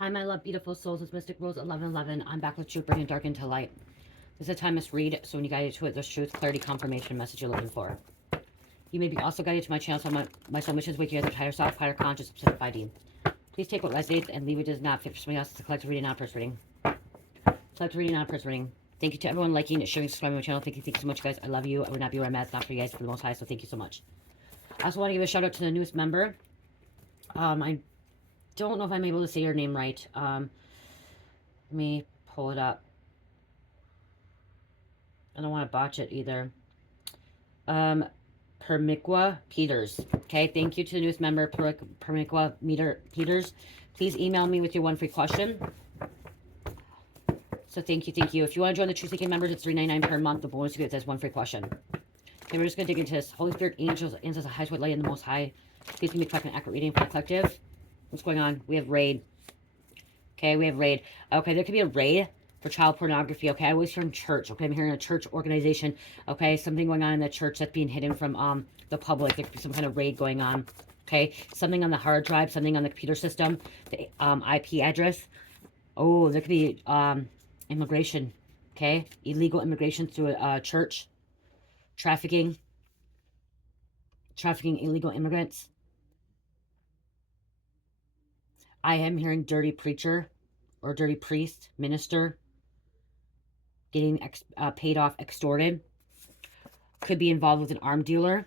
Hi, my love, beautiful souls. It's Mystic Rose 1111. I'm back with truth, bringing dark into light. This is a timeless read, so when you guide to it, there's truth, clarity, confirmation, message you're looking for. You may be also guided to my channel, so my son wishes wake you guys up higher self, higher conscious, Pacific 5D. Please take what resonates and leave it does not fit for somebody else. It's a collective reading, not a personal reading. Collective reading, not a personal reading. Thank you to everyone liking, sharing, subscribing to my channel. Thank you so much, guys. I love you. I would not be where I'm at. It's not for you guys, for the most high, so thank you so much. I also want to give a shout out to the newest member. I don't know if I'm able to say your name right. Let me pull it up. I don't want to botch it either. Permiqua Peters. Okay, thank you to the newest member, Permiqua Peters. Please email me with your one free question. So thank you, thank you. If you want to join the True Seeking members, it's $3.99 per month. The bonus you get says one free question. Okay, we're just going to dig into this. Holy Spirit, angels, the highest white light, and the most high. Please give me correct and accurate reading for the collective. What's going on? We have raid. Okay, we have raid. Okay, there could be a raid for child pornography. Okay, I always hear in church. Okay, I'm hearing a church organization. Okay, something going on in the church that's being hidden from the public. There could be some kind of raid going on. Okay, something on the hard drive, something on the computer system, the IP address. Oh, there could be immigration. Okay, illegal immigration through a church, trafficking illegal immigrants. I am hearing dirty preacher or dirty priest, minister, getting paid off, extorted. Could be involved with an arm dealer.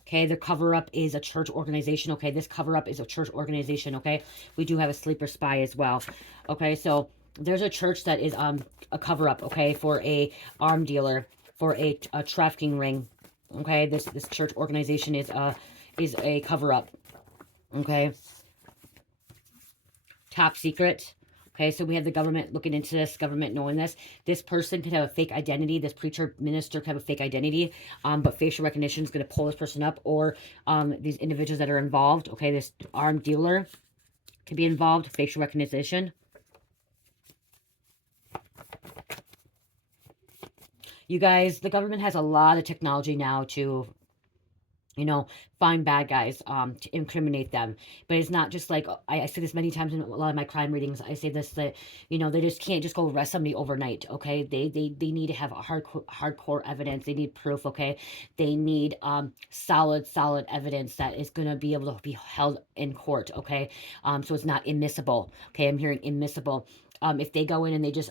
Okay, the cover-up is a church organization. Okay, this cover-up is a church organization. Okay, we do have a sleeper spy as well. Okay, so there's a church that is a cover-up. Okay, for a arm dealer, for a trafficking ring. Okay, this church organization is a cover-up. Okay, top secret. Okay, so we have the government looking into this, government knowing this. This person could have a fake identity. This preacher, minister could have a fake identity, but facial recognition is going to pull this person up, or these individuals that are involved. Okay, this armed dealer could be involved, facial recognition. You guys, the government has a lot of technology now to, you know, find bad guys, to incriminate them. But it's not just like, I say this many times in a lot of my crime readings. I say this, that, you know, they just can't just go arrest somebody overnight, okay? They need to have a hardcore evidence. They need proof, okay? They need solid evidence that is going to be able to be held in court, okay? So it's not immiscible, okay? I'm hearing immiscible. If they go in and they just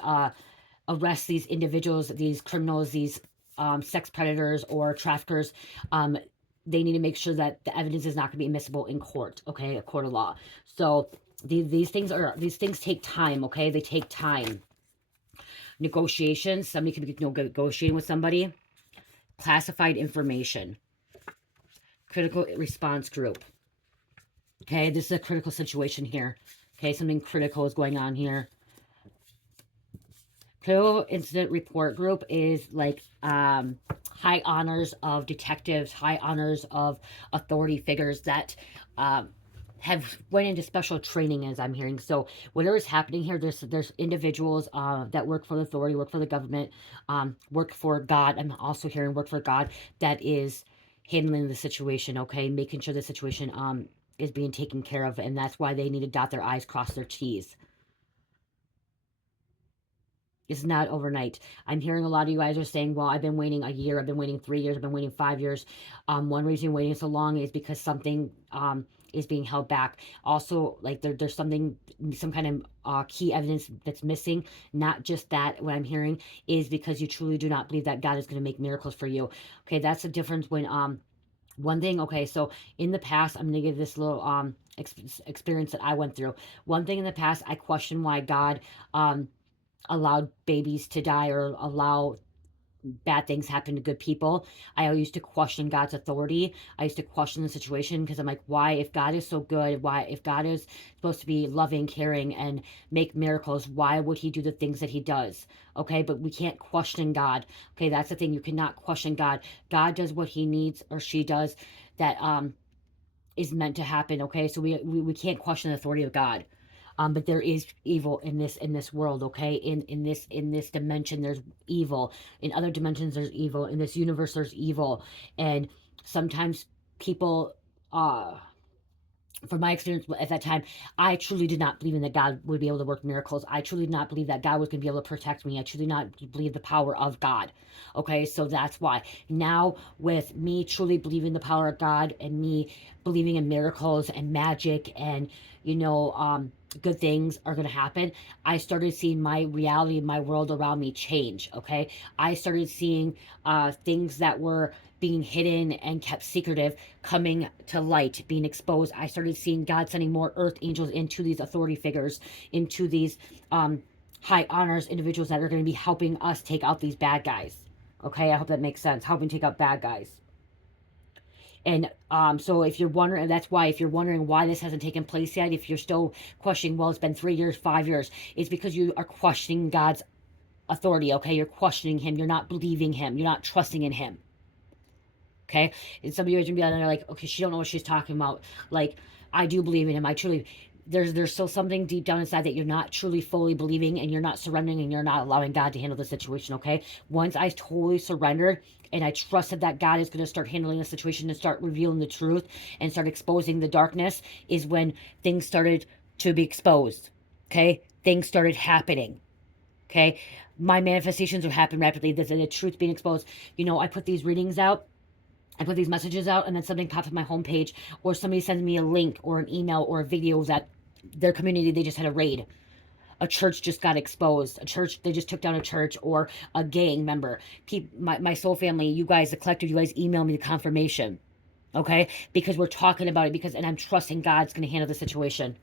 arrest these individuals, these criminals, these sex predators or traffickers, they need to make sure that the evidence is not going to be admissible in court, okay, a court of law. So these things take time, okay? They take time. Negotiations, somebody could be negotiating with somebody. Classified information. Critical response group. Okay, this is a critical situation here. Okay, something critical is going on here. Critical incident report group is like high honors of detectives, high honors of authority figures that have went into special training, as I'm hearing. So whatever is happening here, there's individuals that work for the authority, work for the government, work for God. I'm also hearing work for God that is handling the situation, okay, making sure the situation is being taken care of, and that's why they need to dot their I's, cross their T's. It's not overnight. I'm hearing a lot of you guys are saying, well, I've been waiting a year, I've been waiting 3 years, I've been waiting 5 years. One reason you're waiting so long is because something is being held back. Also, like there's something, some kind of key evidence that's missing. Not just that, what I'm hearing is because you truly do not believe that God is going to make miracles for you. Okay, that's the difference when, one thing, okay, so in the past, I'm going to give this little experience that I went through. One thing in the past, I questioned why God allowed babies to die or allow bad things happen to good people. I used to question God's authority. I used to question the situation because I'm like, why, if God is so good, why, if God is supposed to be loving, caring, and make miracles, why would he do the things that he does? Okay, but we can't question God. Okay, that's the thing. You cannot question God. God does what he needs, or she does, that is meant to happen. Okay, so we can't question the authority of God. But there is evil in this world, okay? In this dimension, there's evil. In other dimensions, there's evil. In this universe, there's evil. And sometimes people from my experience at that time, I truly did not believe in that God would be able to work miracles. I truly did not believe that God was going to be able to protect me. I truly did not believe the power of God. Okay, so that's why. Now, with me truly believing the power of God and me believing in miracles and magic and, you know, good things are going to happen, I started seeing my reality, my world around me change. Okay, I started seeing things that were being hidden and kept secretive coming to light, being exposed. I started seeing God sending more earth angels into these authority figures, into these high honors individuals that are going to be helping us take out these bad guys. Okay, I hope that makes sense. Helping take out bad guys. And so if you're wondering, that's why if you're wondering why this hasn't taken place yet, if you're still questioning, well, it's been 3 years, 5 years, it's because you are questioning God's authority. Okay, you're questioning him. You're not believing him. You're not trusting in him. Okay, and some of you are gonna be on there like, okay, she don't know what she's talking about. Like, I do believe in him. I truly, there's still something deep down inside that you're not truly fully believing, and you're not surrendering, and you're not allowing God to handle the situation. Okay, once I totally surrendered and I trusted that God is going to start handling the situation and start revealing the truth and start exposing the darkness, is when things started to be exposed. Okay, things started happening. Okay, my manifestations would happen rapidly. The truth being exposed. You know, I put these readings out, I put these messages out, and then something pops up my homepage, or somebody sends me a link or an email or a video that their community, they just had a raid. A church just got exposed. A church, they just took down a church, or a gang member. My soul family, you guys, the collective, you guys email me the confirmation. Okay? Because we're talking about it, and I'm trusting God's going to handle the situation.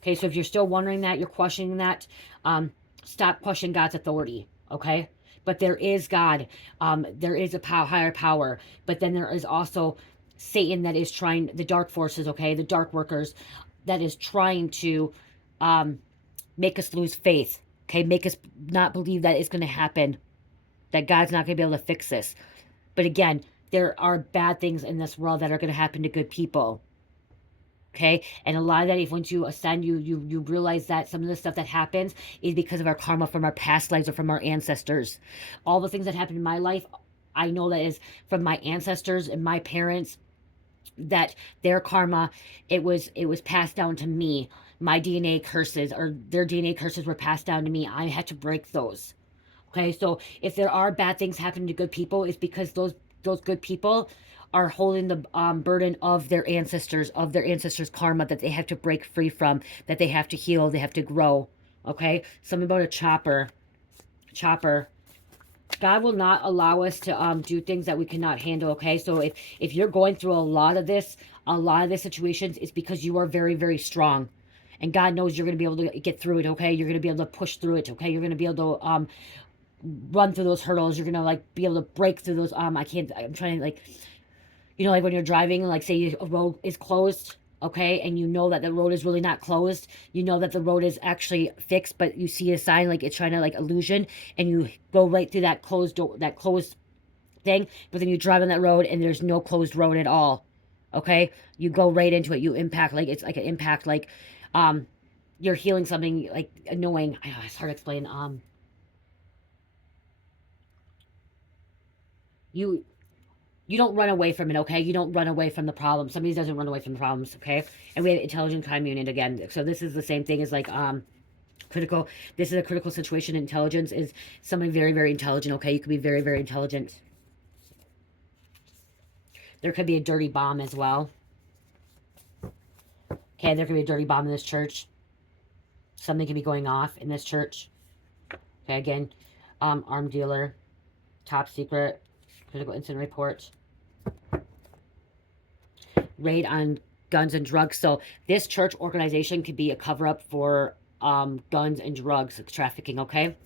Okay, so if you're still wondering that, you're questioning that, stop questioning God's authority. Okay? But there is God. There is a higher power. But then there is also Satan that is trying, the dark forces, okay, the dark workers, that is trying to make us lose faith. Okay, make us not believe that it's going to happen, that God's not going to be able to fix this. But again, there are bad things in this world that are going to happen to good people. Okay, and a lot of that, if once you ascend, you realize that some of the stuff that happens is because of our karma from our past lives or from our ancestors. All the things that happened in my life, I know that is from my ancestors and my parents, that their karma, it was passed down to me. My DNA curses, or their DNA curses, were passed down to me. I had to break those. Okay, so if there are bad things happening to good people, it's because those good people are holding the burden of their ancestors' karma that they have to break free from, that they have to heal, they have to grow. Okay, something about a chopper. God will not allow us to do things that we cannot handle. Okay, so if you're going through a lot of the situations, it's because you are very, very strong. And God knows you're going to be able to get through it. Okay, you're going to be able to push through it. Okay, you're going to be able to run through those hurdles. You're gonna like be able to break through those. I'm trying to, like, you know, like when you're driving, like say a road is closed, okay, and you know that the road is really not closed. You know that the road is actually fixed, but you see a sign like it's trying to, like, illusion, and you go right through that closed door, that closed thing. But then you drive on that road and there's no closed road at all. Okay, you go right into it. You impact, like it's like an impact, like you're healing something like annoying. I know it's hard to explain. You you don't run away from it, okay? You don't run away from the problem. Somebody doesn't run away from the problems, okay? And we have intelligent crime unit again. So this is the same thing as like critical. This is a critical situation. Intelligence is somebody very, very intelligent, okay? You could be very, very intelligent. There could be a dirty bomb as well. Okay, there could be a dirty bomb in this church. Something could be going off in this church. Okay, again, armed dealer, top secret, critical incident report, raid on guns and drugs. So this church organization could be a cover-up for guns and drugs trafficking, okay?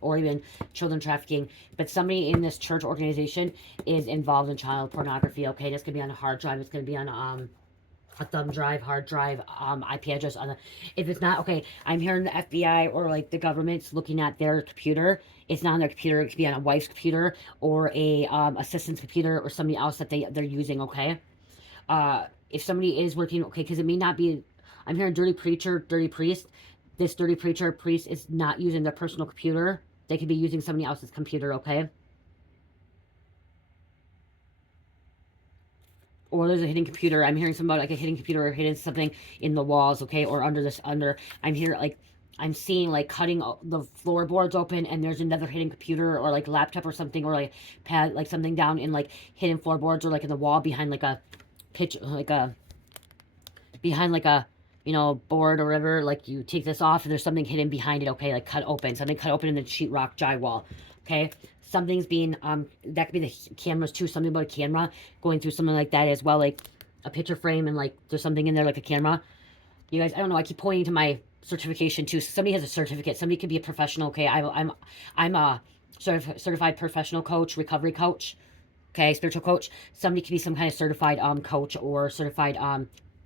Or even children trafficking. But somebody in this church organization is involved in child pornography, okay? This could be on a hard drive. It's going to be on a thumb drive, hard drive, IP address on the. If it's not, okay, I'm hearing the FBI or like the government's looking at their computer. It's not on their computer. It could be on a wife's computer or a assistant's computer or somebody else that they're using, okay? If somebody is working, okay, because it may not be, I'm hearing dirty preacher, dirty priest. This dirty preacher, priest is not using their personal computer. They could be using somebody else's computer, okay? or there's a hidden computer. I'm hearing something about like a hidden computer or hidden something in the walls, okay, or under this, I'm here like, I'm seeing like cutting the floorboards open, and there's another hidden computer or like laptop or something, or like pad, like something down in like hidden floorboards or like in the wall behind like a pitch, like a, behind like a, you know, board or whatever. Like you take this off and there's something hidden behind it, okay, like cut open, something cut open in the sheetrock drywall, okay. Something's being, that could be the cameras too, something about a camera going through something like that as well, like a picture frame, and like there's something in there like a camera. You guys, I don't know, I keep pointing to my certification too. Somebody has a certificate, somebody could be a professional, okay. I'm a certified professional coach, recovery coach, okay, spiritual coach. Somebody could be some kind of certified coach, or certified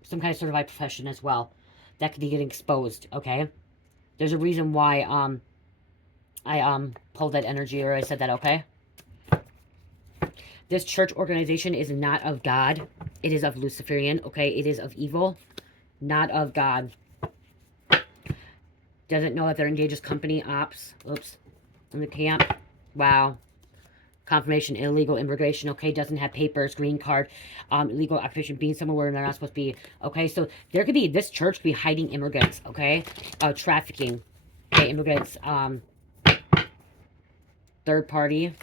some kind of certified profession as well. That could be getting exposed, okay. There's a reason why I pulled that energy, or I said that, okay. This church organization is not of God. It is of Luciferian, okay. It is of evil, not of God. Doesn't know that they're engaged as company ops. Oops. In the camp. Wow. Confirmation, illegal immigration, okay. Doesn't have papers, green card, illegal occupation, being somewhere where they're not supposed to be, okay. So there could be, this church could be hiding immigrants, okay. Trafficking, okay, immigrants, third party.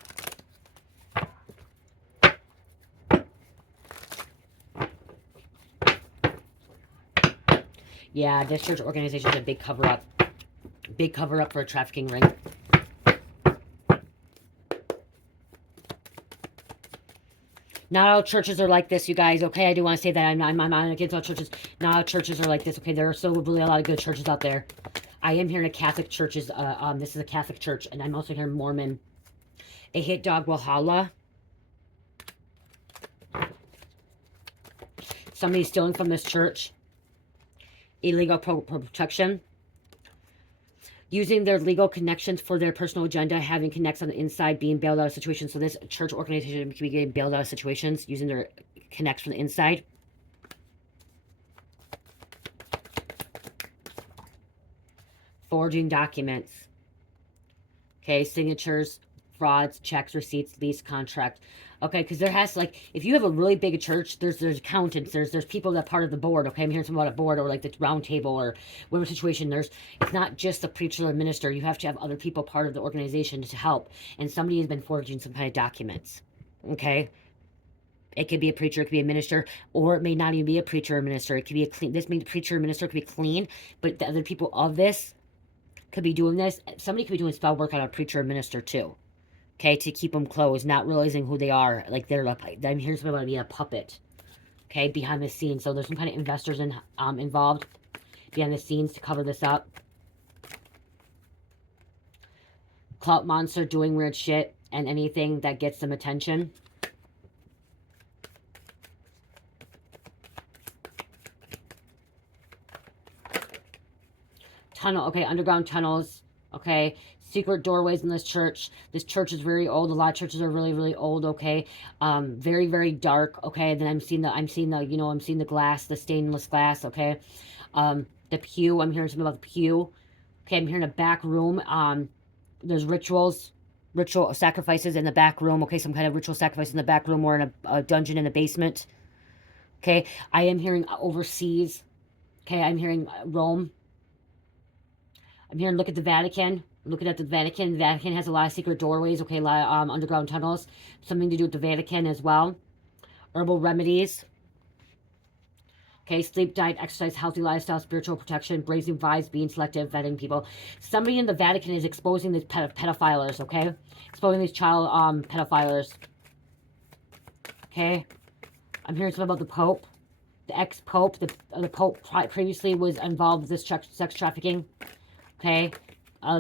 Yeah, this church organization is a big cover-up. Big cover-up for a trafficking ring. Not all churches are like this, you guys, okay? I do want to say that. I'm not against all churches. Not all churches are like this, okay? There are still really a lot of good churches out there. I am hearing a Catholic churches. This is a Catholic church, and I'm also hearing Mormon. A hit dog will holla. Somebody's stealing from this church. Illegal protection. Using their legal connections for their personal agenda, having connects on the inside, being bailed out of situations. So this church organization can be getting bailed out of situations, using their connects from the inside. Forging documents. Okay, signatures, frauds, checks, receipts, lease, contract. Okay, because there has, like, if you have a really big church, there's accountants, there's people that are part of the board, okay? I'm hearing something about a board, or like the round table, or whatever situation. It's not just the preacher or minister. You have to have other people part of the organization to help. And somebody has been forging some kind of documents, okay? It could be a preacher, it could be a minister, or it may not even be a preacher or minister. It could be a clean, this means preacher or minister could be clean, but the other people of this could be doing this. Somebody could be doing spell work on a preacher or minister too. Okay, to keep them closed, not realizing who they are. Like, they're like, I'm hearing something about being a puppet. Okay, behind the scenes. So there's some kind of investors involved behind the scenes to cover this up. Clout monster doing weird shit and anything that gets them attention. Tunnel, okay, underground tunnels, okay. Secret doorways in this church. This church is very old. A lot of churches are really, really old, okay. Very, very dark, okay. And then I'm seeing the glass, the stainless glass, okay. The pew, I'm hearing something about the pew. Okay, I'm hearing a back room. There's ritual sacrifices in the back room, okay. Some kind of ritual sacrifice in the back room, or in a dungeon in the basement. Okay, I am hearing overseas. Okay, I'm hearing Rome. I'm hearing look at the Vatican. Looking at the Vatican. The Vatican has a lot of secret doorways, okay, a lot of underground tunnels. Something to do with the Vatican as well. Herbal remedies. Okay, sleep, diet, exercise, healthy lifestyle, spiritual protection, brazen vibes, being selective, vetting people. Somebody in the Vatican is exposing these pedophilers, okay? Exposing these child pedophilers. Okay? I'm hearing something about the Pope. The ex-Pope. The Pope previously was involved with this sex trafficking. Okay?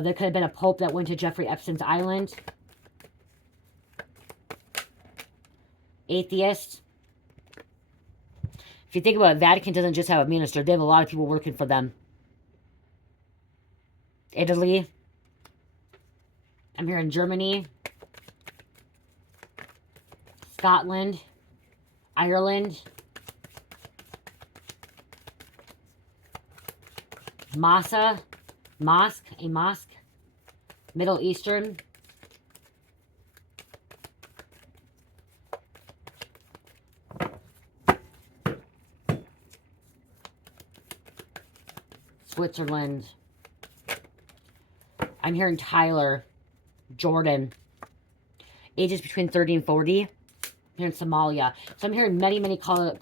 There could have been a Pope that went to Jeffrey Epstein's island. Atheist. If you think about it, Vatican doesn't just have a minister. They have a lot of people working for them. Italy. I'm here in Germany. Scotland. Ireland. A mosque. Middle Eastern. Switzerland. I'm hearing Tyler, Jordan. Ages between 30 and 40. I'm hearing Somalia. So I'm hearing many, many countries,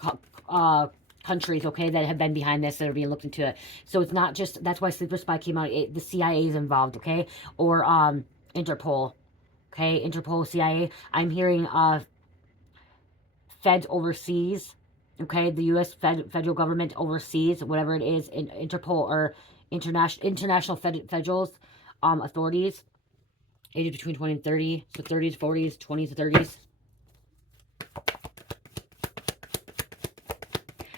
okay, that have been behind this, that are being looked into it. So it's not just, that's why Sleeper Spy came out. The CIA is involved, okay? Or Interpol, okay? Interpol, CIA. I'm hearing feds overseas, okay? The U.S. federal government overseas, whatever it is, Interpol or international federal authorities. Ages between 20 and 30, so 30s, 40s, 20s, 30s.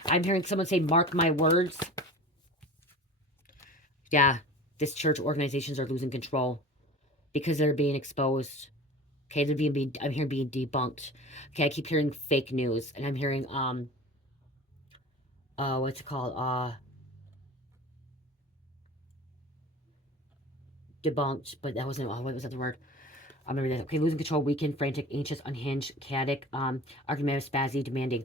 I'm hearing someone say, mark my words. Yeah, this church organizations are losing control because they're being exposed. Okay, they're I'm hearing being debunked. Okay, I keep hearing fake news, and I'm hearing what's it called? Debunked, but that wasn't. What was that the word? I remember that. Okay, losing control, weakened, frantic, anxious, unhinged, chaotic, argumentative, spazzy, demanding,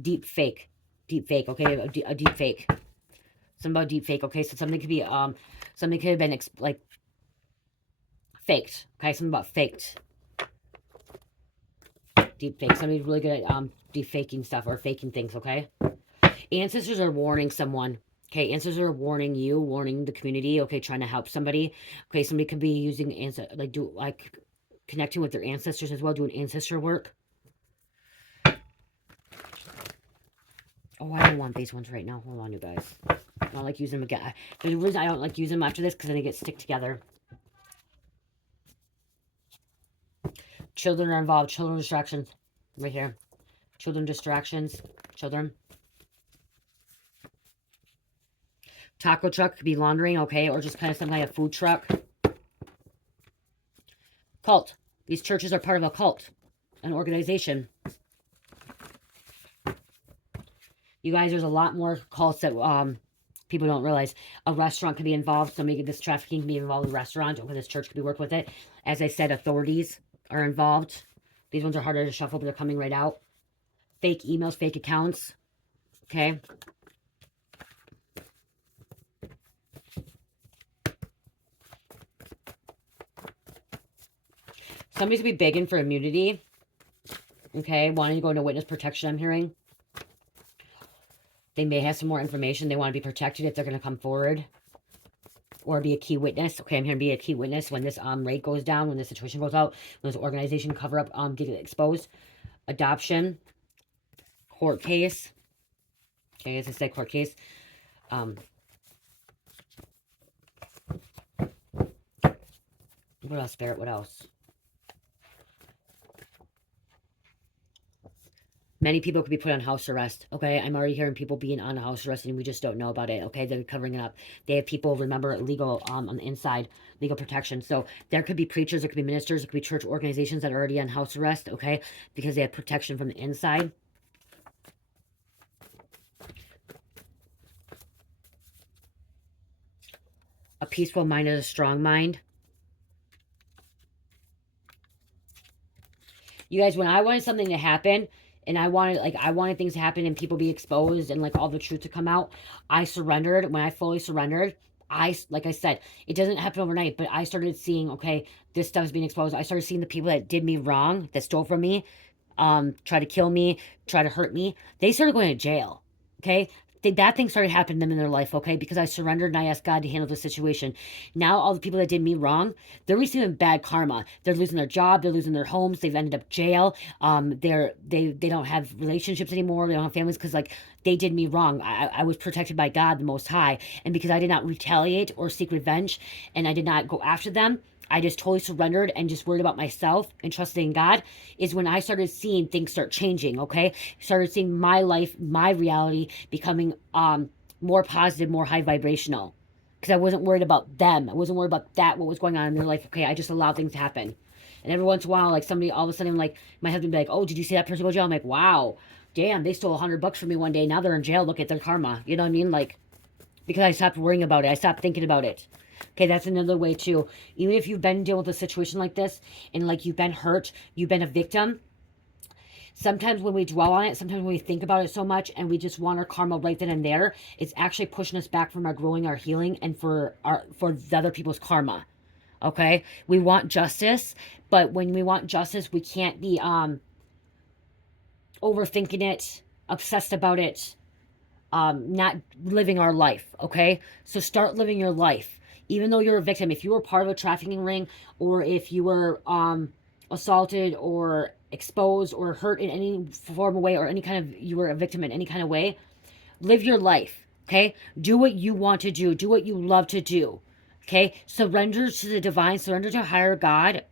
deep fake, okay, a deep fake. Something about deep fake, okay, so something could be, something could have been, like, faked, okay, something about faked. Deep fake, somebody's really good at, deep faking stuff, or faking things, okay? Ancestors are warning someone, okay, ancestors are warning you, warning the community, okay, trying to help somebody, okay, somebody could be using, connecting with their ancestors as well, doing ancestor work. Oh, I don't want these ones right now. Hold on, you guys. I don't like using them again. There's a reason I don't like using them after this, because then they get stick together. Children are involved. Children distractions. Right here. Children distractions. Children. Taco truck could be laundering, okay? Or just kind of some kind of food truck. Cult. These churches are part of a cult. An organization. You guys, there's a lot more cults that people don't realize. A restaurant could be involved. Somebody, this trafficking can be involved with a restaurant. Okay, this church could be working with it. As I said, authorities are involved. These ones are harder to shuffle, but they're coming right out. Fake emails, fake accounts. Okay. Somebody's going to be begging for immunity. Okay, wanting to go into witness protection, I'm hearing. They may have some more information. They want to be protected if they're going to come forward. Or be a key witness. Okay, I'm here to be a key witness when this raid goes down, when this situation goes out, when this organization cover-up gets exposed. Adoption. Court case. Okay, as I said, court case. What else, Spirit? What else? Many people could be put on house arrest, okay? I'm already hearing people being on house arrest and we just don't know about it, okay? They're covering it up. They have people, remember, legal on the inside, legal protection. So there could be preachers, there could be ministers, there could be church organizations that are already on house arrest, okay? Because they have protection from the inside. A peaceful mind is a strong mind. You guys, when I wanted something to happen, and I wanted things to happen and people be exposed and like all the truth to come out, I surrendered. When I fully surrendered, like I said, it doesn't happen overnight, but I started seeing, okay, this stuff is being exposed. I started seeing the people that did me wrong, that stole from me, try to kill me, try to hurt me. They started going to jail, okay? That thing started happening to them in their life, okay? Because I surrendered and I asked God to handle the situation. Now all the people that did me wrong, they're receiving bad karma. They're losing their job. They're losing their homes. They've ended up jail. They don't have relationships anymore. They don't have families because like they did me wrong. I was protected by God, the Most High, and because I did not retaliate or seek revenge, and I did not go after them, I just totally surrendered and just worried about myself and trusting in God, is when I started seeing things start changing, okay? Started seeing my life, my reality becoming more positive, more high vibrational. Because I wasn't worried about them. I wasn't worried about what was going on in their life. Okay, I just allowed things to happen. And every once in a while, like somebody, all of a sudden, like my husband would be like, oh, did you see that person go to jail? I'm like, wow, damn, they stole $100 from me one day. Now they're in jail. Look at their karma. You know what I mean? Like, because I stopped worrying about it. I stopped thinking about it. Okay, that's another way too. Even if you've been dealing with a situation like this and like you've been hurt, you've been a victim, Sometimes when we dwell on it, sometimes when we think about it so much and we just want our karma right then and there, it's actually pushing us back from our growing, our healing, and for the other people's karma. Okay? We want justice, but when we want justice, we can't be overthinking it, obsessed about it, not living our life. Okay? So start living your life. Even though you're a victim, if you were part of a trafficking ring, or if you were assaulted or exposed or hurt in any form of way, or any kind of, you were a victim in any kind of way, live your life. Okay? Do what you want to do. Do what you love to do. Okay? Surrender to the divine, surrender to higher God,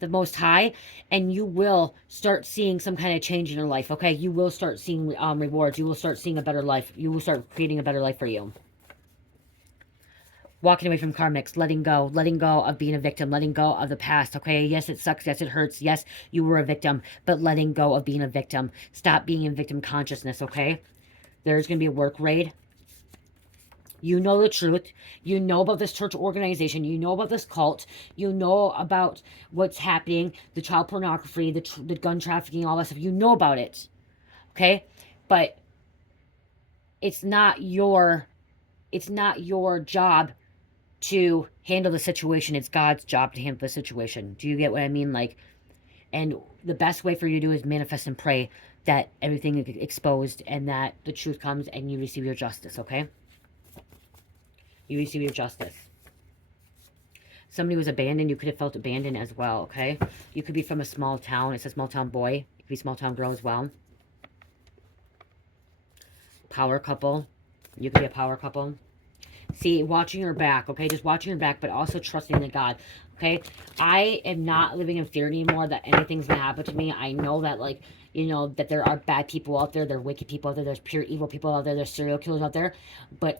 the Most High, and you will start seeing some kind of change in your life. Okay? You will start seeing rewards. You will start seeing a better life. You will start creating a better life for you. Walking away from karmics, letting go of being a victim, letting go of the past. Okay, yes, it sucks, yes, it hurts, yes, you were a victim, but letting go of being a victim. Stop being in victim consciousness. Okay, there's gonna be a work raid. You know the truth. You know about this church organization. You know about this cult. You know about what's happening, the child pornography, the gun trafficking, all that stuff. You know about it. Okay, but it's not your job to handle the situation. It's God's job to handle the situation. Do you get what I mean? Like, and the best way for you to do is manifest and pray that everything is exposed and that the truth comes and you receive your justice. Okay, you receive your justice. Somebody was abandoned. You could have felt abandoned as well. Okay, you could be from a small town. It's a small town boy. You could be a small town girl as well. Power couple. You could be a power couple. See, watching your back, okay? Just watching your back, but also trusting in God, okay? I am not living in fear anymore that anything's gonna happen to me. I know that, like, you know, that there are bad people out there. There are wicked people out there. There's pure evil people out there. There's serial killers out there. But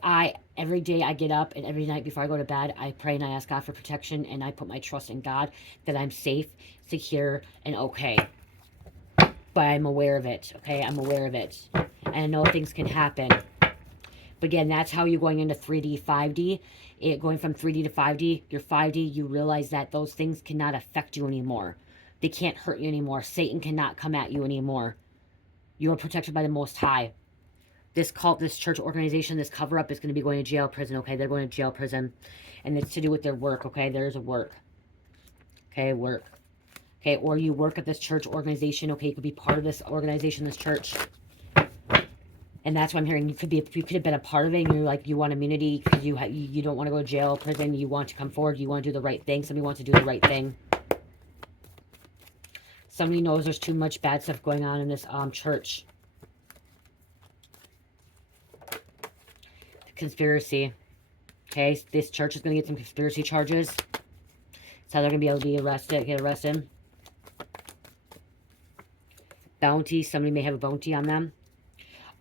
every day I get up and every night before I go to bed, I pray and I ask God for protection and I put my trust in God that I'm safe, secure, and okay. But I'm aware of it, okay? I'm aware of it. And I know things can happen. But again, that's how you're going into 3D, 5D. Going from 3D to 5D, your 5D, you realize that those things cannot affect you anymore. They can't hurt you anymore. Satan cannot come at you anymore. You are protected by the Most High. This cult, this church organization, this cover-up is going to be going to jail, prison, okay? They're going to jail, prison. And it's to do with their work, okay? There's a work. Okay, work. Okay, or you work at this church organization, okay? You could be part of this organization, this church. And that's what I'm hearing. You could have been a part of it. And you're like, you want immunity because you don't want to go to jail, prison. You want to come forward. You want to do the right thing. Somebody wants to do the right thing. Somebody knows there's too much bad stuff going on in this church. Conspiracy. Okay, this church is going to get some conspiracy charges. That's how they're going to be able to get arrested. Bounty. Somebody may have a bounty on them.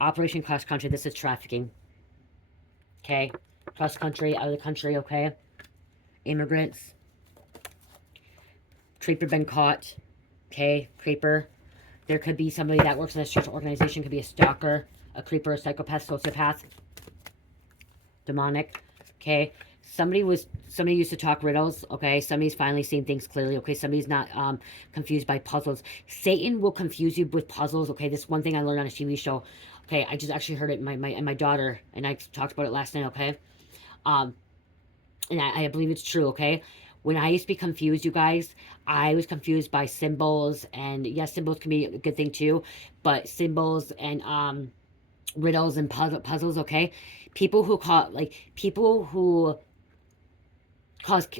Operation cross country. This is trafficking. Okay. Cross country, out of the country, okay. Immigrants. Creeper been caught. Okay. Creeper. There could be somebody that works in this church organization. Could be a stalker, a creeper, a psychopath, sociopath. Demonic. Okay. Somebody used to talk riddles, okay? Somebody's finally seeing things clearly, okay? Somebody's not confused by puzzles. Satan will confuse you with puzzles, okay? This one thing I learned on a TV show. Okay, I just actually heard it in my daughter, and I talked about it last night, okay? And I believe it's true, okay? When I used to be confused, you guys, I was confused by symbols, and yes, symbols can be a good thing too, but symbols and riddles and puzzles, okay? People who cause,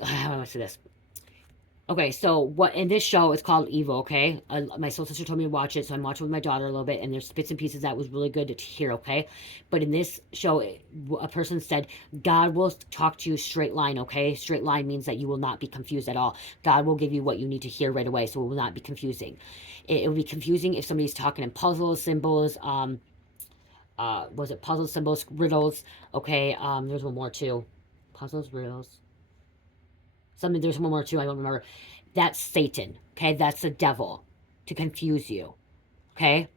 how do I say this? Okay, so what in this show is called Evil, okay? My soul sister told me to watch it, so I'm watching with my daughter a little bit, and there's bits and pieces that was really good to hear, okay? But in this show, a person said, God will talk to you straight line, okay? Straight line means that you will not be confused at all. God will give you what you need to hear right away, so it will not be confusing. It will be confusing if somebody's talking in puzzles, symbols, was it puzzles, symbols, riddles, okay? There's one more too. Puzzles, riddles. There's one more too, I don't remember. That's Satan, okay? That's the devil to confuse you, okay?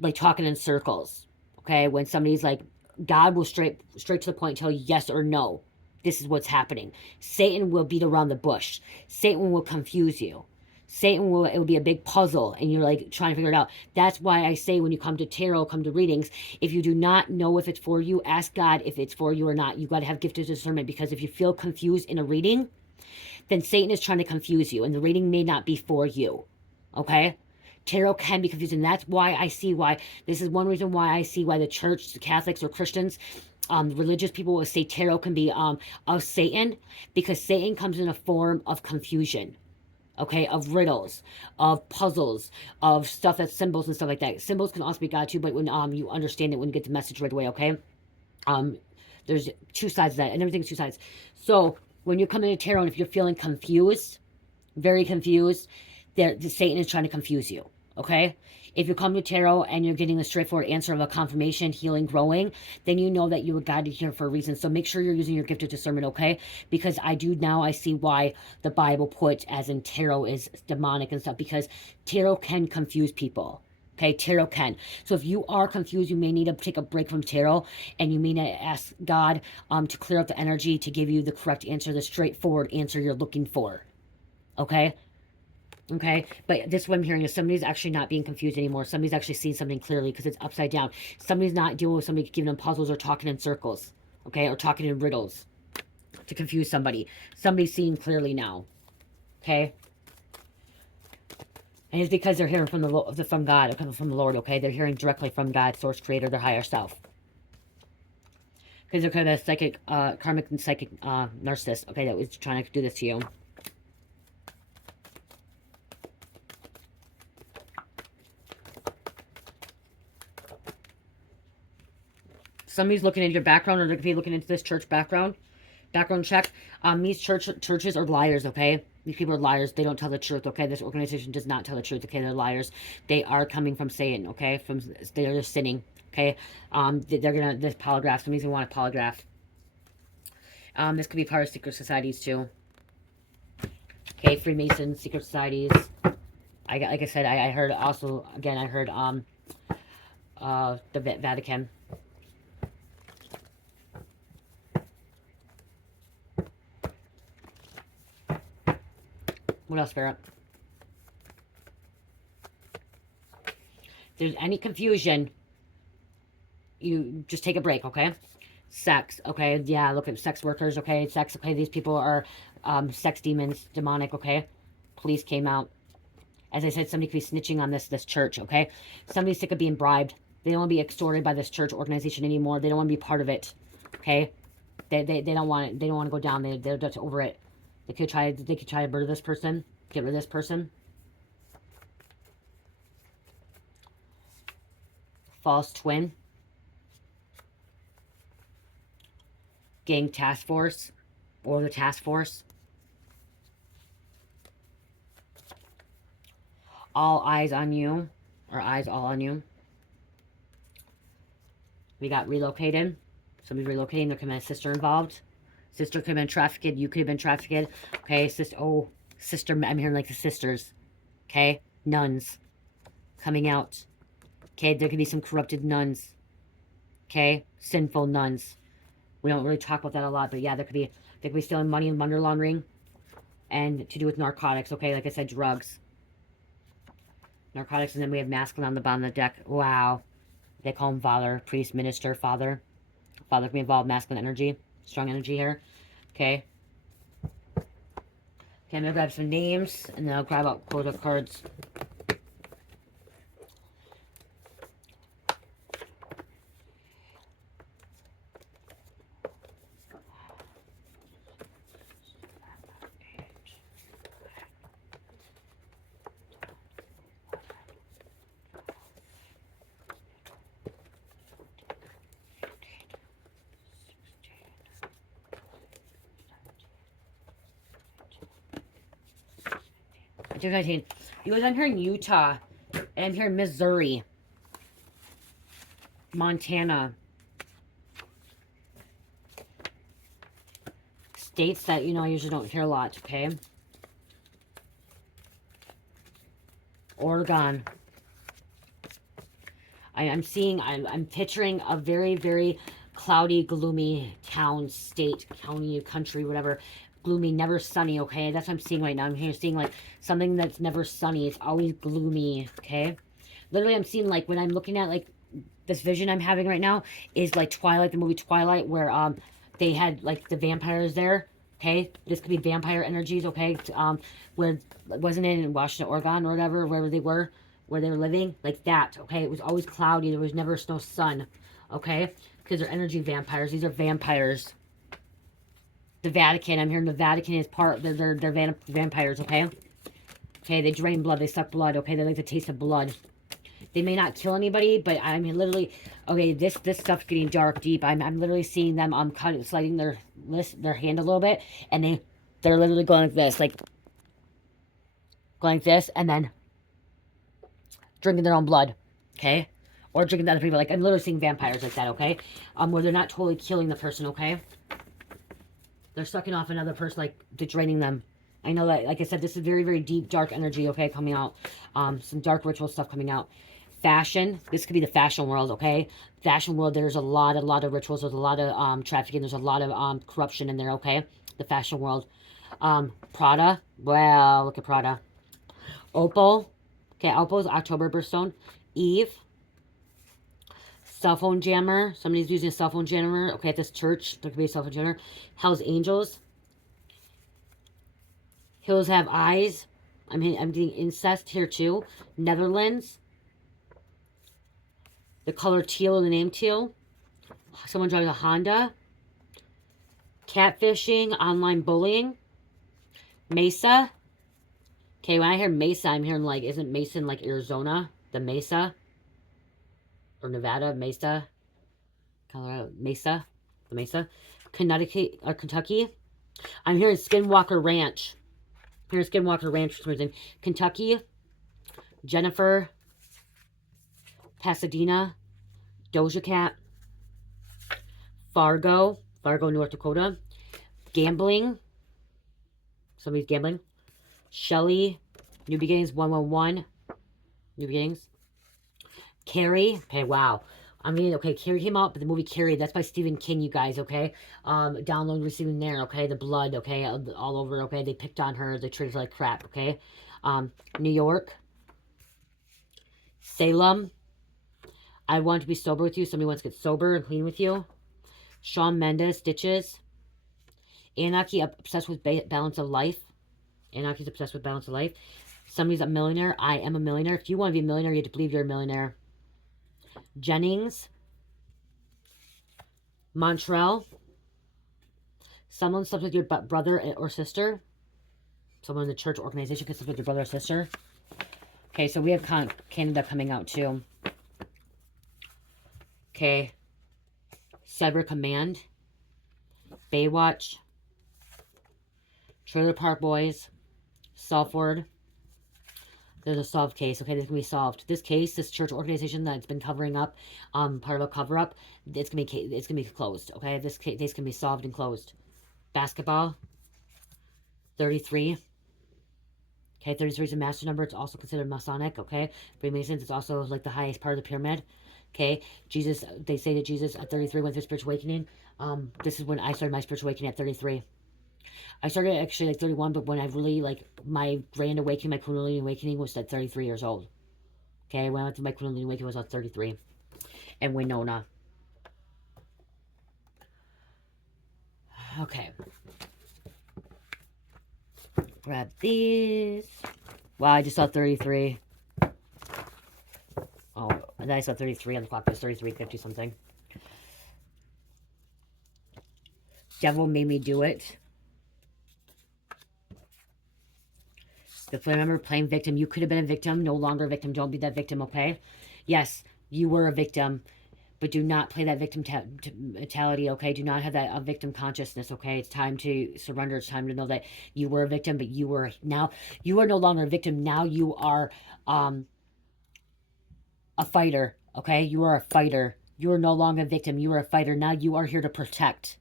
Like talking in circles, okay? When somebody's like, God will straight to the point tell you yes or no. This is what's happening. Satan will beat around the bush. Satan will confuse you. Satan will, it will be a big puzzle and you're like trying to figure it out. That's why I say when you come to tarot, come to readings, if you do not know if it's for you, ask God if it's for you or not. You got to have gifted discernment, because if you feel confused in a reading, then Satan is trying to confuse you and the reading may not be for you. Okay? Tarot can be confusing. That's why I see why, this is one reason why I see why the church, the Catholics or Christians, religious people will say tarot can be of Satan, because Satan comes in a form of confusion. Okay, of riddles, of puzzles, of stuff that's symbols and stuff like that. Symbols can also be God too, but when you understand it, when you get the message right away, okay? There's two sides of that, and everything's two sides. So when you come into tarot, and if you're feeling confused, very confused, Satan is trying to confuse you, okay? If you come to tarot and you're getting a straightforward answer of a confirmation, healing, growing, then you know that you were guided here for a reason. So make sure you're using your gift of discernment, okay? Because I see why the Bible put as in tarot is demonic and stuff, because tarot can confuse people. Okay, tarot can. So if you are confused, you may need to take a break from tarot, and you may need to ask God to clear up the energy to give you the correct answer, the straightforward answer you're looking for. Okay? Okay, but this what I'm hearing is somebody's actually not being confused anymore. Somebody's actually seeing something clearly because it's upside down. Somebody's not dealing with somebody giving them puzzles or talking in circles, okay, or talking in riddles to confuse somebody. Somebody's seeing clearly now, okay? And it's because they're hearing from from God, or from the Lord, okay? They're hearing directly from God, source, creator, their higher self. Because they're kind of a psychic, karmic and psychic narcissist, okay, that was trying to do this to you. Somebody's looking into your background, or they could be looking into this church background check. These churches are liars, okay? These people are liars. They don't tell the truth, okay? This organization does not tell the truth, okay? They're liars. They are coming from Satan, okay? They're just sinning, okay? They're gonna, this polygraph, somebody's gonna want a polygraph. This could be part of secret societies too. Okay, Freemasons, secret societies. Like I said, I heard also, again, I heard the Vatican. What else, Spirit? If there's any confusion, you just take a break, okay? Sex, okay? Yeah, look at sex workers, okay? Sex, okay? These people are sex demons, demonic, okay? Police came out. As I said, somebody could be snitching on this church, okay? Somebody's sick of being bribed. They don't want to be extorted by this church organization anymore. They don't want to be part of it, okay? They don't want it. They don't want to go down. They're just over it. They could try to murder this person, get rid of this person. False twin. Gang task force, or the task force. All eyes on you, or eyes all on you. We got relocated. Somebody's relocating. There could have been a sister involved. Sister could have been trafficked. You could have been trafficked. Okay, sister. Oh, sister. I'm hearing like the sisters. Okay, nuns coming out. Okay, there could be some corrupted nuns. Okay, sinful nuns. We don't really talk about that a lot, but yeah, there could be stealing money and money laundering, and to do with narcotics. Okay, like I said, drugs, narcotics, and then we have masculine on the bottom of the deck. Wow, they call him father, priest, minister, father. Father can be involved, masculine energy, strong energy here. Okay. Okay, I'm gonna grab some names, and then I'll grab out quota cards. Because I'm hearing Utah, and I'm hearing Missouri, Montana. States that, you know, I usually don't hear a lot, okay? Oregon. I'm picturing a very, very cloudy, gloomy town, state, county, country, whatever. gloomy, never sunny, okay? That's what I'm seeing right now. I'm here seeing, like, something that's never sunny. It's always gloomy, okay? Literally, I'm seeing, like, when I'm looking at, like, this vision I'm having right now is, like, Twilight, the movie Twilight, where, they had, like, the vampires there, okay? This could be vampire energies, okay? Where, wasn't it in Washington, Oregon, or whatever, wherever they were, where they were living? Like that, okay? It was always cloudy. There was never no sun, okay? Because they're energy vampires. These are vampires. The Vatican, I'm hearing the Vatican is they're vampires, okay? Okay, they drain blood, they suck blood, okay? They like the taste of blood. They may not kill anybody, but I'm literally, okay, this stuff's getting dark, deep. I'm literally seeing them, sliding their hand a little bit, and they're literally going like this, and then drinking their own blood, okay? Or drinking the other people, like, I'm literally seeing vampires like that, okay? Where they're not totally killing the person, okay? They're sucking off another person, like, they're draining them. I know that, like I said, this is very, very deep, dark energy, okay, coming out. Some dark ritual stuff coming out. Fashion, this could be the fashion world, okay? Fashion world, there's a lot of rituals. There's a lot of trafficking. There's a lot of corruption in there, okay? The fashion world. Prada, well, look at Prada. Opal, okay, Opal's October birthstone. Eve, cell phone jammer. Somebody's using a cell phone jammer. Okay, at this church, there could be a cell phone jammer. Hell's Angels. Hills Have Eyes. I'm getting incest here too. Netherlands. The color teal and the name teal. Someone drives a Honda. Catfishing. Online bullying. Mesa. Okay, when I hear Mesa, I'm hearing, like, isn't Mason like Arizona? The Mesa? Or Nevada? Mesa? Colorado? Mesa? The Mesa? Connecticut or Kentucky? I'm hearing Skinwalker Ranch. Here's Skinwalker Ranch for some reason. Kentucky. Jennifer. Pasadena. Doja Cat. Fargo. Fargo, North Dakota. Gambling. Somebody's gambling. Shelly. New Beginnings 111. New Beginnings. Carrie. Okay, wow. I mean, okay, Carrie came out, but the movie Carrie, that's by Stephen King, you guys, okay? Download, receiving there, okay? The blood, okay? All over, okay? They picked on her. They treated her like crap, okay? New York. Salem. I want to be sober with you. Somebody wants to get sober and clean with you. Shawn Mendes, Stitches. Anarchy, obsessed with balance of life. Anarchy's obsessed with balance of life. Somebody's a millionaire. I am a millionaire. If you want to be a millionaire, you have to believe you're a millionaire. Jennings. Montreal. Someone slept with your brother or sister. Someone in the church organization could sleep with your brother or sister. Okay, so we have Canada coming out too. Okay. Cyber Command. Baywatch. Trailer Park Boys. Self-Word. There's a solved case. Okay, this can be solved. This case, this church organization that's been covering up, part of a cover-up, it's gonna be closed. Okay, this case can be solved and closed. Basketball. 33. Okay, 33 is a master number. It's also considered Masonic. Okay, Freemasons. It's also like the highest part of the pyramid. Okay, Jesus. They say that Jesus at 33 went through spiritual awakening. This is when I started my spiritual awakening at 33. I started actually like 31, but when I really, like, my grand awakening, my Kundalini awakening was at 33 years old. Okay, when I went through my Kundalini awakening was at 33. And Winona. Okay. Grab these. Wow, I just saw 33. Oh, and then I saw 33 on the clock. It was 33:50 something. Devil made me do it. Remember, playing victim. You could have been a victim, no longer a victim. Don't be that victim, okay? Yes, you were a victim, but do not play that victim mentality, okay? Do not have that victim consciousness, okay? It's time to surrender. It's time to know that you were a victim, but you are no longer a victim. Now you are a fighter, okay? You are a fighter. You are no longer a victim. You are a fighter. Now you are here to protect.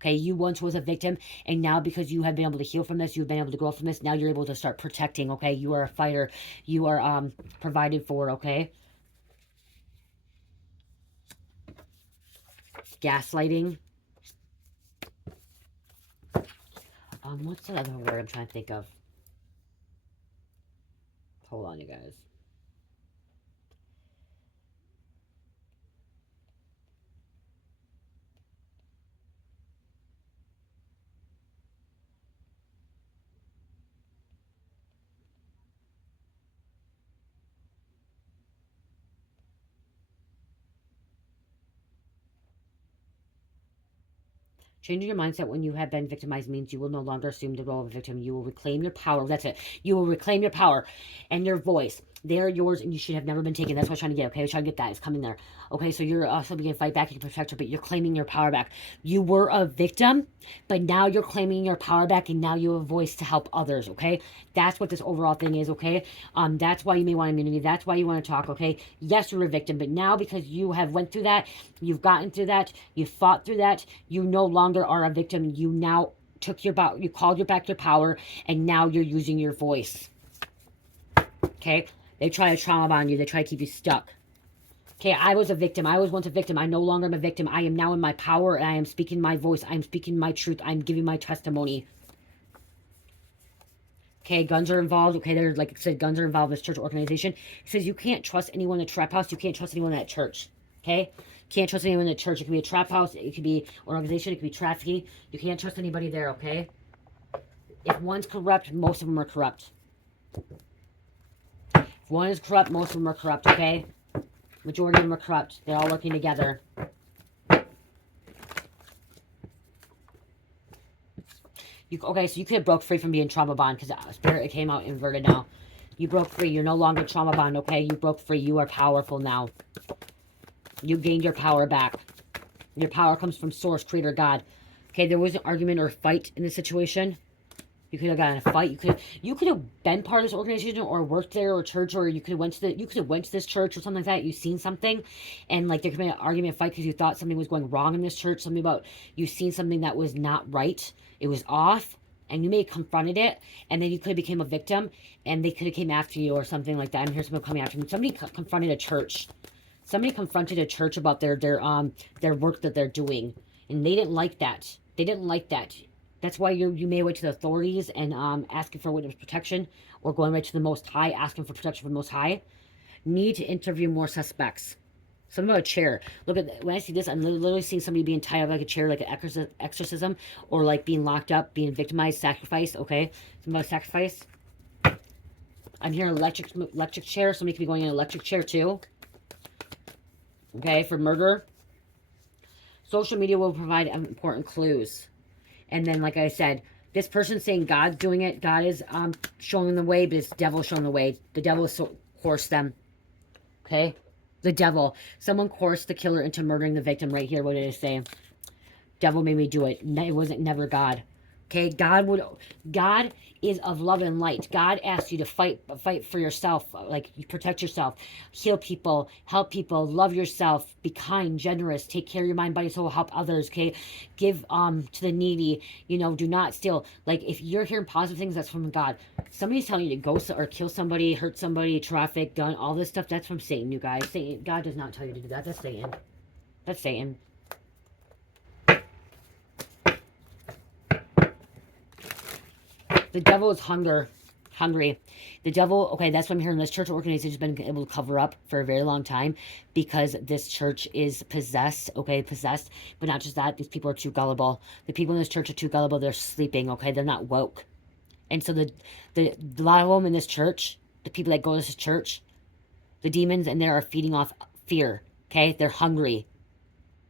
Okay, you once was a victim, and now because you have been able to heal from this, you've been able to grow from this, now you're able to start protecting, okay? You are a fighter. You are provided for, okay? Gaslighting. What's the other word I'm trying to think of? Hold on, you guys. Changing your mindset when you have been victimized means you will no longer assume the role of a victim. You will reclaim your power. That's it. You will reclaim your power and your voice. They're yours and you should have never been taken. That's what I'm trying to get, okay? I'm trying to get that. It's coming there. Okay, so you're also beginning to fight back and protect her, but you're claiming your power back. You were a victim, but now you're claiming your power back and now you have a voice to help others, okay? That's what this overall thing is, okay? That's why you may want immunity. That's why you want to talk, okay? Yes, you're a victim, but now because you have went through that, you've gotten through that, you fought through that, you no longer are a victim. You now took you called your back your power, and now you're using your voice. Okay? They try to trauma bond you. They try to keep you stuck. Okay, I was a victim. I was once a victim. I no longer am a victim. I am now in my power, and I am speaking my voice. I'm speaking my truth. I'm giving my testimony. Okay, guns are involved. Okay, there's, like I said, guns are involved in this church organization. It says you can't trust anyone in the trap house. You can't trust anyone at church. Okay? Can't trust anyone in the church. It could be a trap house. It could be an organization. It could be trafficking. You can't trust anybody there, okay? If one's corrupt, most of them are corrupt. If one is corrupt, most of them are corrupt, okay? Majority of them are corrupt. They're all working together. Okay, so you could have broke free from being trauma bond because Spirit, it came out inverted now. You broke free. You're no longer trauma bond, okay? You broke free. You are powerful now. You gained your power back. Your power comes from Source, Creator, God. Okay, there was an argument or a fight in this situation. You could have gotten a fight. You could have been part of this organization or worked there or church, or you could have went to this church or something like that. You've seen something, and like there could be an argument, fight because you thought something was going wrong in this church. Something about you seen something that was not right. It was off, and you may have confronted it, and then you could have became a victim, and they could have came after you or something like that. I'm hearing someone coming after me. Somebody confronted a church. Somebody confronted a church about their work that they're doing, and they didn't like that. They didn't like that. That's why you may wait to the authorities and asking for witness protection, or going right to the Most High, asking for protection from the Most High. Need to interview more suspects. Something about a chair. Look at when I see this, I'm literally seeing somebody being tied up like a chair, like an exorcism, or like being locked up, being victimized, sacrificed. Okay, something about sacrifice. I'm hearing electric chair. Somebody could be going in an electric chair too. Okay, for murder. Social media will provide important clues. And then, like I said, this person saying God's doing it. God is showing the way, but it's the devil showing the way. The devil coerced them. Okay? The devil. Someone coerced the killer into murdering the victim right here. What did it say? Devil made me do it. It wasn't never God. Okay? God is of love and light. God asks you to fight for yourself, like you protect yourself, heal people, help people, love yourself, be kind, generous, take care of your mind, body, soul, help others, okay? Give to the needy, do not steal. Like if you're hearing positive things, that's from God. Somebody's telling you to go or kill somebody, hurt somebody, traffic, gun, all this stuff, that's from Satan, you guys. Satan, God does not tell you to do that. That's Satan. That's Satan. The devil is hungry. The devil, okay, that's what I'm hearing. This church organization has been able to cover up for a very long time because this church is possessed, okay, possessed. But not just that, these people are too gullible. The people in this church are too gullible. They're sleeping, okay? They're not woke. And so a lot of them in this church, the people that go to this church, the demons in there are feeding off fear, okay? They're hungry.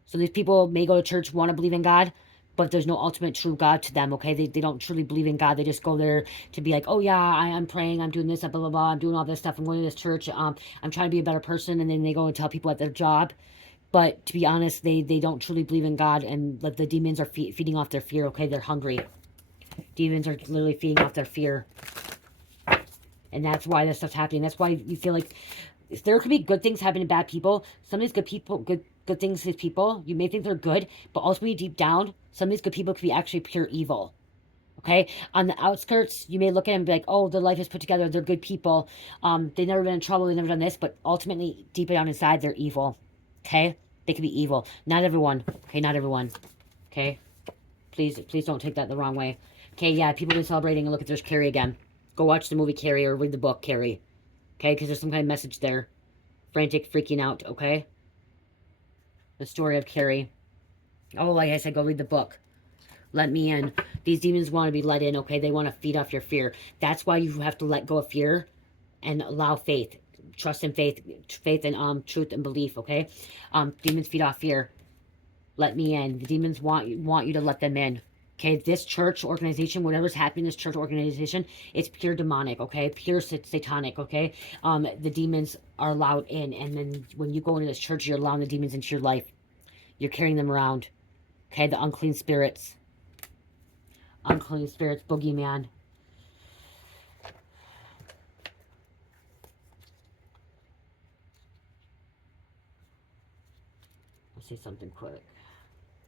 So these people may go to church, want to believe in God, but there's no ultimate true God to them, okay? They don't truly believe in God. They just go there to be like, oh yeah, I'm praying, I'm doing this, blah, blah, blah, I'm doing all this stuff, I'm going to this church, I'm trying to be a better person, and then they go and tell people at their job. But to be honest, they don't truly believe in God, and like the demons are feeding off their fear, okay? They're hungry. Demons are literally feeding off their fear. And that's why this stuff's happening. That's why you feel like there could be good things happening to bad people. Some of these good people, good things to people, you may think they're good, but ultimately deep down, some of these good people could be actually pure evil. Okay? On the outskirts, you may look at them and be like, oh, their life is put together, they're good people. They've never been in trouble, they've never done this, but ultimately, deep down inside, they're evil. Okay? They could be evil. Not everyone. Okay? Not everyone. Okay? Please don't take that the wrong way. Okay, yeah, people have been celebrating, and look, there's Carrie again. Go watch the movie Carrie or read the book Carrie. Okay, because there's some kind of message there. Frantic, freaking out, okay? The story of Carrie. Oh, like I said, go read the book. Let me in. These demons want to be let in, okay? They want to feed off your fear. That's why you have to let go of fear and allow faith. Trust and faith. Faith and truth and belief, okay? Demons feed off fear. Let me in. The demons want you to let them in. Okay, this church organization, whatever's happening in this church organization, it's pure demonic, okay? Pure satanic, okay? The demons are allowed in, and then when you go into this church, you're allowing the demons into your life. You're carrying them around, okay? The unclean spirits. Unclean spirits, boogeyman. Let's say something quick.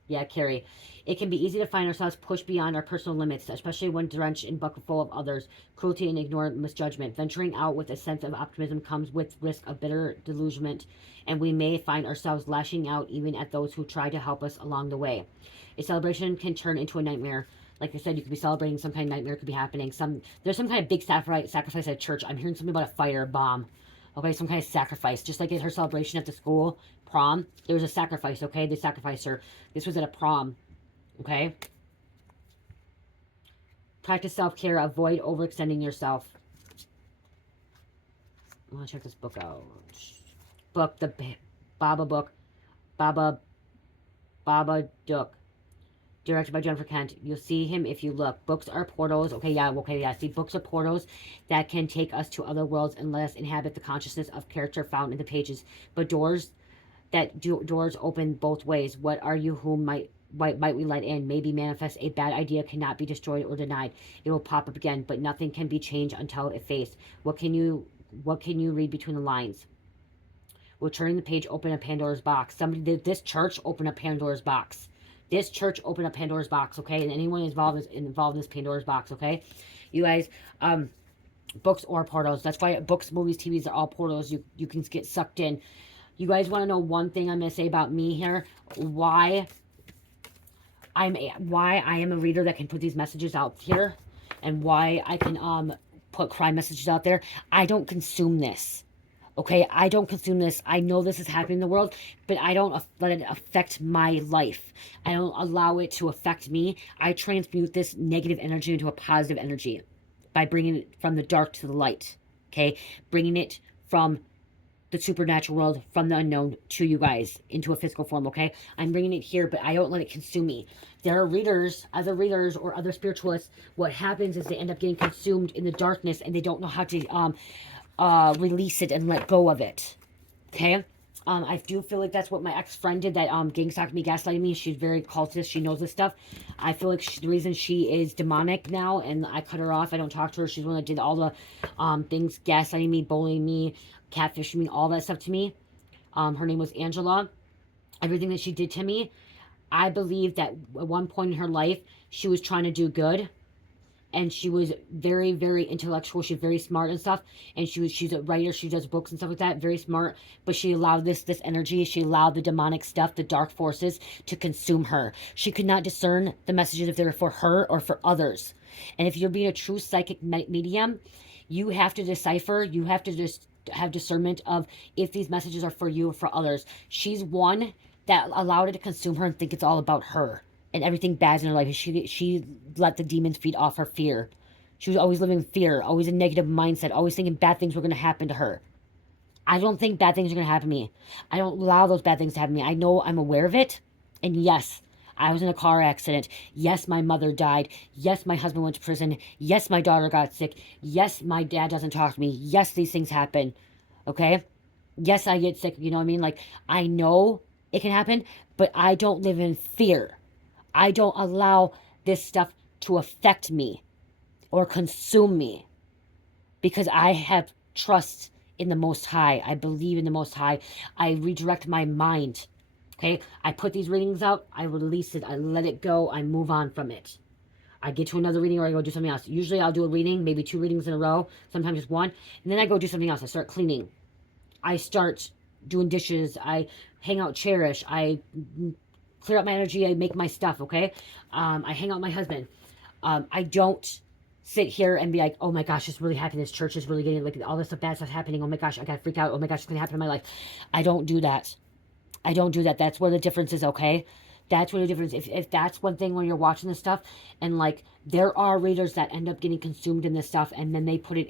Yeah, Carrie. It can be easy to find ourselves pushed beyond our personal limits, especially when drenched in bucket full of others. Cruelty and ignorant misjudgment. Venturing out with a sense of optimism comes with risk of bitter delusionment, and we may find ourselves lashing out even at those who try to help us along the way. A celebration can turn into a nightmare. Like I said, you could be celebrating some kind of nightmare could be happening. There's some kind of big sacrifice at church. I'm hearing something about a fire bomb. Okay, some kind of sacrifice. Just like at her celebration at the school prom, there was a sacrifice, okay? They sacrificed her. This was at a prom, okay? Practice self-care. Avoid overextending yourself. I want to check this book out. Book, the Baba book. Baba Duck. Directed by Jennifer Kent. You'll see him if you look. Books are portals. Okay, yeah. See, books are portals that can take us to other worlds and let us inhabit the consciousness of character found in the pages. But doors open both ways. What are you? Whom might we let in? Maybe manifest. A bad idea cannot be destroyed or denied. It will pop up again, but nothing can be changed until it faced. What can you read between the lines? Will turning the page open a Pandora's box? Somebody did this church open a Pandora's box. This church opened up Pandora's box, okay? And anyone involved in this Pandora's box, okay? You guys, books or portals. That's why books, movies, TVs are all portals. You can get sucked in. You guys want to know one thing I'm going to say about me here? Why I am a reader that can put these messages out here, and why I can put crime messages out there. I don't consume this. Okay, I don't consume this. I know this is happening in the world, but I don't let it affect my life. I don't allow it to affect me. I transmute this negative energy into a positive energy by bringing it from the dark to the light. Okay, bringing it from the supernatural world, from the unknown to you guys into a physical form. Okay, I'm bringing it here, but I don't let it consume me. There are readers, other readers or other spiritualists. What happens is they end up getting consumed in the darkness, and they don't know how to release it and let go of it. Okay, I do feel like that's what my ex-friend did, that gang stalked me, gaslighting me. She's very cultist. She knows this stuff. I feel like the reason she is demonic now, and I cut her off, I don't talk to her. She's the one that did all the things, gaslighting me, bullying me, catfishing me, all that stuff to me. Her name was Angela. Everything that she did to me, I believe that at one point in her life she was trying to do good, and she was very, very intellectual. She's very smart and stuff. And she's a writer. She does books and stuff like that. Very smart. But she allowed this energy. She allowed the demonic stuff, the dark forces, to consume her. She could not discern the messages if they were for her or for others. And if you're being a true psychic medium, you have to decipher. You have to just have discernment of if these messages are for you or for others. She's one that allowed it to consume her and think it's all about her and everything bad in her life. She let the demons feed off her fear. She was always living in fear, always a negative mindset, always thinking bad things were going to happen to her. I don't think bad things are going to happen to me. I don't allow those bad things to happen to me. I know I'm aware of it. And yes, I was in a car accident. Yes, my mother died. Yes, my husband went to prison. Yes, my daughter got sick. Yes, my dad doesn't talk to me. Yes, these things happen. Okay? Yes, I get sick. You know what I mean? Like, I know it can happen, but I don't live in fear. I don't allow this stuff to affect me or consume me, because I have trust in the Most High. I believe in the Most High. I redirect my mind. Okay? I put these readings out. I release it. I let it go. I move on from it. I get to another reading, or I go do something else. Usually I'll do a reading, maybe 2 readings in a row. Sometimes just 1. And then I go do something else. I start cleaning. I start doing dishes. I hang out, cherish. I clear up my energy. I make my stuff, okay? I hang out with my husband. I don't sit here and be like, oh my gosh, it's really happening. This church is really getting, like, all this stuff, bad stuff happening. Oh my gosh, I gotta freak out. Oh my gosh, it's gonna happen in my life. I don't do that. I don't do that. That's where the difference is, okay? That's where the difference. If that's one thing when you're watching this stuff, and like there are readers that end up getting consumed in this stuff, and then they put it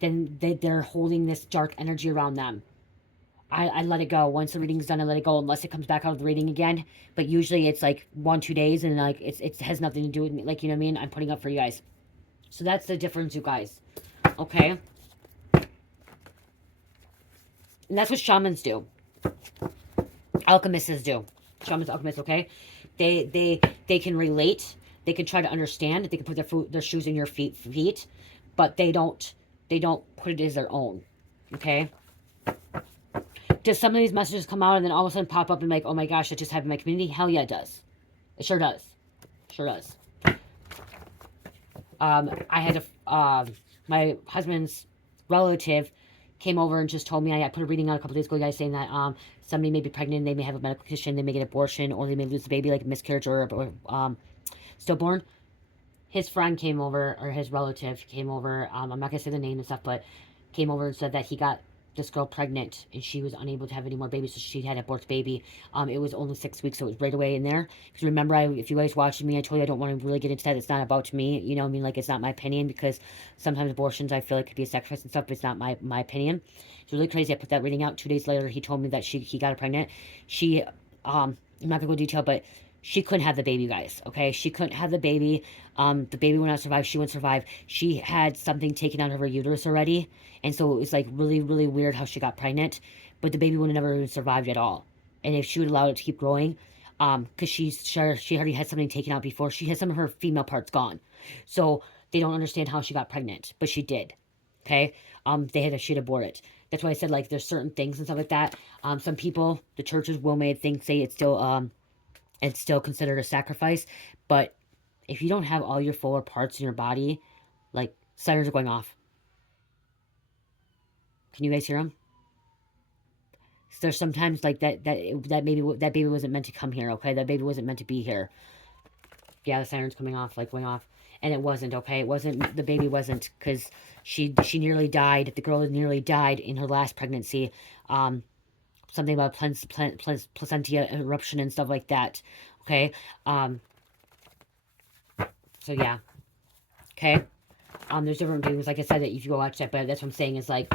then they're holding this dark energy around them. I let it go. Once the reading's done, I let it go unless it comes back out of the reading again. But usually it's like 1-2 days, and like it has nothing to do with me. Like, you know what I mean? I'm putting up for you guys. So that's the difference, you guys. Okay? And that's what shamans do. Alchemists do. Shamans, alchemists, okay? They can relate. They can try to understand. They can put their shoes in your feet, but they don't put it as their own. Okay? Does some of these messages come out and then all of a sudden pop up and like, oh my gosh, that just happened in my community? Hell yeah, it does. It sure does. Sure does. I had my husband's relative came over and just told me, I put a reading out a couple days ago, guys, saying that somebody may be pregnant, they may have a medical condition, they may get abortion, or they may lose the baby, like a miscarriage or stillborn. His friend came over, or his relative came over, I'm not going to say the name and stuff, but came over and said that he got this girl pregnant and she was unable to have any more babies, so she had to abort the baby. It was only 6 weeks, so it was right away in there. Because remember, if you guys watching me, I told you I don't want to really get into that. It's not about me, you know what I mean? Like, it's not my opinion, because sometimes abortions, I feel like, could be a sacrifice and stuff, but it's not my opinion. It's really crazy. I put that reading out. 2 days later, he told me that he got her pregnant. She, I'm not gonna go into detail, but she couldn't have the baby, guys, okay? She couldn't have the baby. The baby would not survive. She wouldn't survive. She had something taken out of her uterus already, and so it was, like, really, really weird how she got pregnant, but the baby would have never even survived at all. And if she would allow it to keep growing, because she already had something taken out before. She had some of her female parts gone. So they don't understand how she got pregnant, but she did, okay? She'd abort it. That's why I said, like, there's certain things and stuff like that. Some people, the churches will say it's still considered a sacrifice, but if you don't have all your fuller parts in your body, like, sirens are going off. Can you guys hear them? So there's sometimes like that baby wasn't meant to come here, okay? That baby wasn't meant to be here. Yeah, the siren's coming off, like, going off. And it wasn't, okay? It wasn't, the baby wasn't, because she nearly died. The girl nearly died in her last pregnancy. Something about placenta eruption and stuff like that. Okay? So yeah. Okay? There's different things, like I said, that if you go watch that, but that's what I'm saying is, like,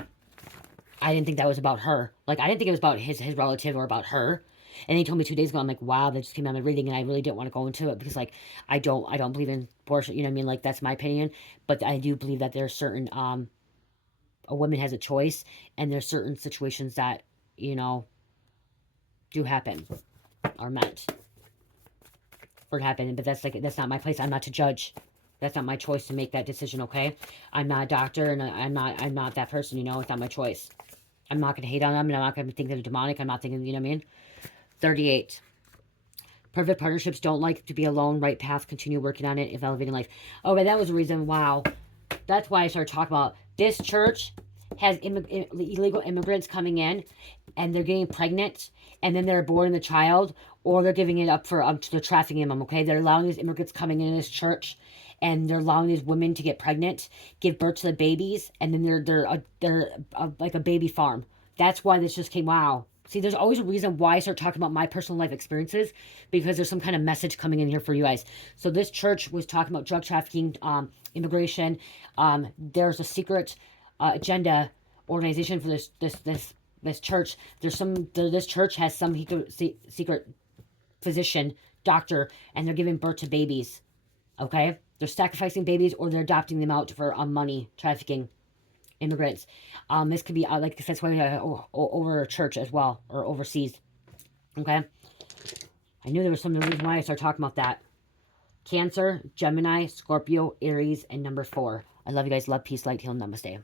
I didn't think that was about her. Like, I didn't think it was about his relative or about her. And he told me 2 days ago, I'm like, wow, that just came out of my reading, and I really didn't want to go into it because, like, I don't believe in abortion, you know what I mean? Like, that's my opinion. But I do believe that there are certain, a woman has a choice, and there's certain situations that, you know, do happen, are meant for it to happen. But that's not my place. I'm not to judge. That's not my choice to make that decision, okay? I'm not a doctor, and I'm not that person, you know? It's not my choice. I'm not going to hate on them, and I'm not going to think they're demonic. I'm not thinking, you know what I mean? 38. Perfect partnerships don't like to be alone. Right path, continue working on it, if elevating life. Oh, but that was a reason. Wow. That's why I started talking about this church has illegal immigrants coming in, and they're getting pregnant, and then they're aborting the child, or they're giving it up for they're trafficking them, okay? They're allowing these immigrants coming in this church, and they're allowing these women to get pregnant, give birth to the babies, and then they're like a baby farm. That's why this just came. Wow. See, there's always a reason why I start talking about my personal life experiences, because there's some kind of message coming in here for you guys. So this church was talking about drug trafficking, immigration. There's a secret agenda organization for this church. This church has some secret physician, doctor, and they're giving birth to babies. Okay, they're sacrificing babies, or they're adopting them out for money trafficking immigrants. This could be like that's why over a church as well, or overseas. Okay, I knew there was some reason why I started talking about that. Cancer, Gemini, Scorpio, Aries, and number 4. I love you guys. Love, peace, light, healing. Namaste.